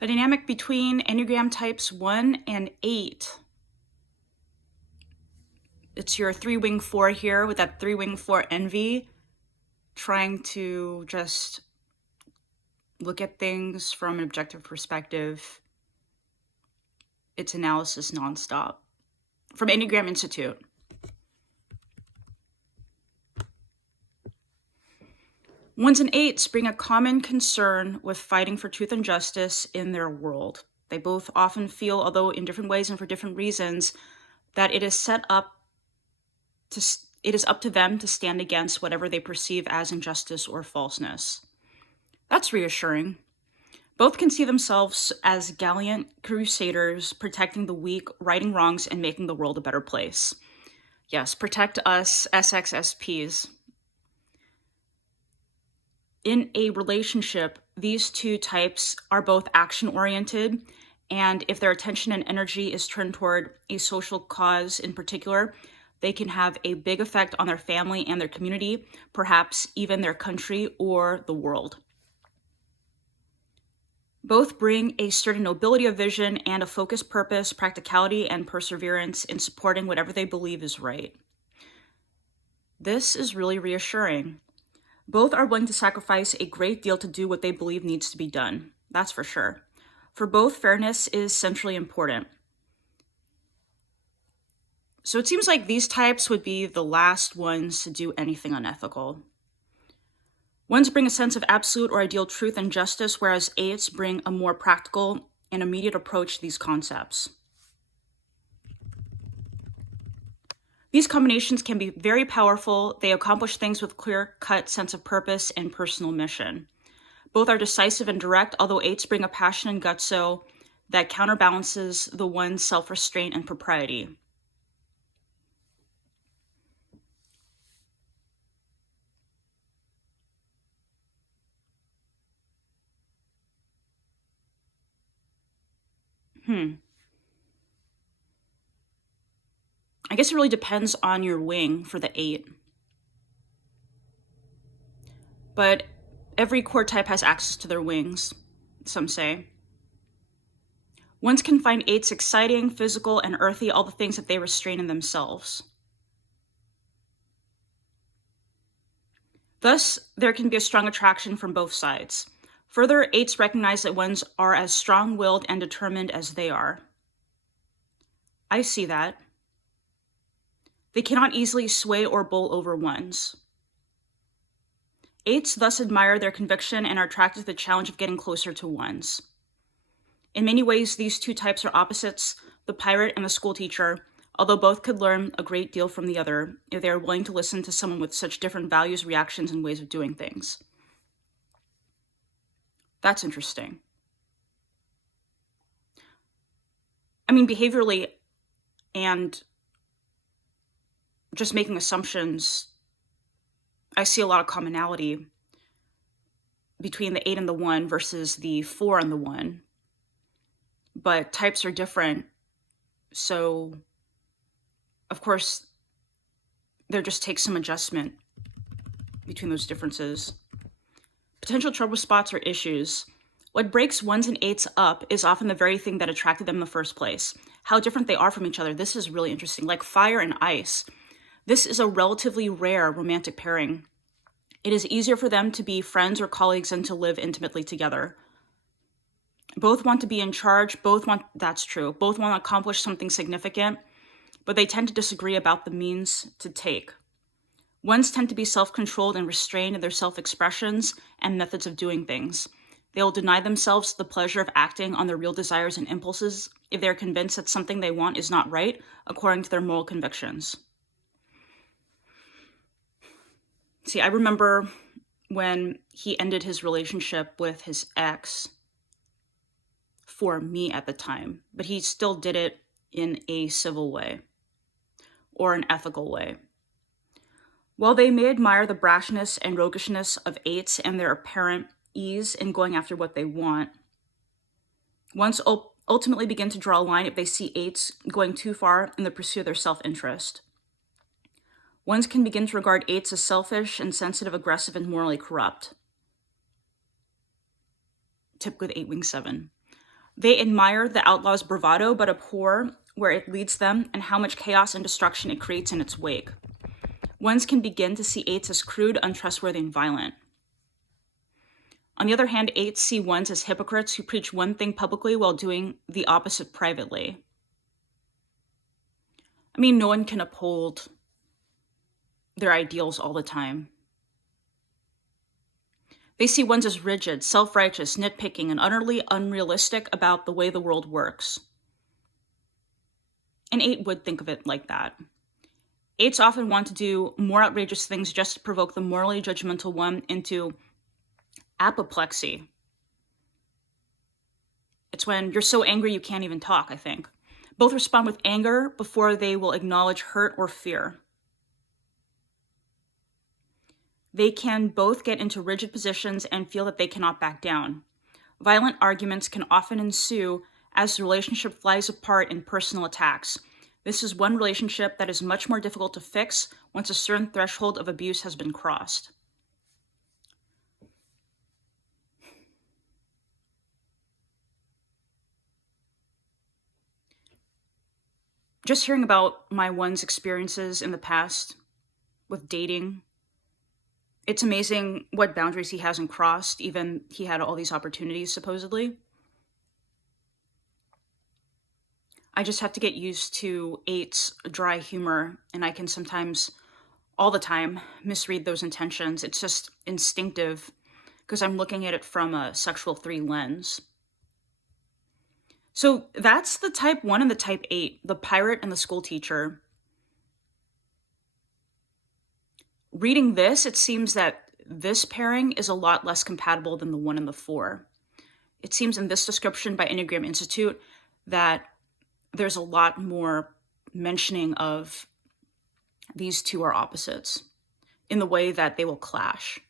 The dynamic between Enneagram types 1 and 8. It's your 3-wing 4 here with that 3-wing 4 envy, trying to just look at things from an objective perspective. It's analysis nonstop. From Enneagram Institute. Ones and eights bring a common concern with fighting for truth and justice in their world. They both often feel, although in different ways and for different reasons, that it is up to them to stand against whatever they perceive as injustice or falseness. That's reassuring. Both can see themselves as gallant crusaders, protecting the weak, righting wrongs, and making the world a better place. Yes, protect us, SXSPs. In a relationship, these two types are both action-oriented, and if their attention and energy is turned toward a social cause in particular, they can have a big effect on their family and their community, perhaps even their country or the world. Both bring a certain nobility of vision and a focused purpose, practicality, and perseverance in supporting whatever they believe is right. This is really reassuring. Both are willing to sacrifice a great deal to do what they believe needs to be done. That's for sure. For both, fairness is centrally important. So it seems like these types would be the last ones to do anything unethical. Ones bring a sense of absolute or ideal truth and justice, whereas eights bring a more practical and immediate approach to these concepts. These combinations can be very powerful. They accomplish things with clear-cut sense of purpose and personal mission. Both are decisive and direct, although eights bring a passion and gutso that counterbalances the one's self-restraint and propriety. I guess it really depends on your wing for the 8. But every core type has access to their wings, some say. Ones can find 8s exciting, physical, and earthy, all the things that they restrain in themselves. Thus, there can be a strong attraction from both sides. Further, 8s recognize that ones are as strong-willed and determined as they are. I see that. They cannot easily sway or bowl over ones. 8s thus admire their conviction and are attracted to the challenge of getting closer to ones. In many ways, these two types are opposites, the pirate and the school teacher, although both could learn a great deal from the other if they are willing to listen to someone with such different values, reactions, and ways of doing things. That's interesting. I mean, behaviorally and just making assumptions, I see a lot of commonality between the 8 and the 1 versus the 4 and the 1. But types are different. So, of course, there just takes some adjustment between those differences. Potential trouble spots or issues. What breaks 1s and 8s up is often the very thing that attracted them in the first place. How different they are from each other. This is really interesting. Like fire and ice. This is a relatively rare romantic pairing. It is easier for them to be friends or colleagues than to live intimately together. Both want to be in charge, that's true. Both want to accomplish something significant, but they tend to disagree about the means to take. Ones tend to be self-controlled and restrained in their self-expressions and methods of doing things. They will deny themselves the pleasure of acting on their real desires and impulses if they are convinced that something they want is not right according to their moral convictions. See, I remember when he ended his relationship with his ex, for me at the time, but he still did it in a civil way or an ethical way. While they may admire the brashness and roguishness of 8s and their apparent ease in going after what they want, ones ultimately begin to draw a line if they see 8s going too far in the pursuit of their self-interest. Ones can begin to regard 8s as selfish, insensitive, aggressive, and morally corrupt. Typically the 8-wing 7. They admire the outlaw's bravado, but abhor where it leads them and how much chaos and destruction it creates in its wake. Ones can begin to see eights as crude, untrustworthy, and violent. On the other hand, eights see ones as hypocrites who preach one thing publicly while doing the opposite privately. I mean, no one can uphold their ideals all the time. They see ones as rigid, self-righteous, nitpicking, and utterly unrealistic about the way the world works. An eight would think of it like that. Eights often want to do more outrageous things just to provoke the morally judgmental one into apoplexy. It's when you're so angry you can't even talk, I think. Both respond with anger before they will acknowledge hurt or fear. They can both get into rigid positions and feel that they cannot back down. Violent arguments can often ensue as the relationship flies apart in personal attacks. This is one relationship that is much more difficult to fix once a certain threshold of abuse has been crossed. Just hearing about my one's experiences in the past with dating, it's amazing what boundaries he hasn't crossed, even he had all these opportunities, supposedly. I just have to get used to eight's dry humor, and I can sometimes, all the time, misread those intentions. It's just instinctive because I'm looking at it from a sexual 3 lens. So that's the type 1 and the type 8, the pirate and the school teacher. Reading this, it seems that this pairing is a lot less compatible than the 1 and the 4. It seems in this description by Enneagram Institute that there's a lot more mentioning of these two are opposites in the way that they will clash.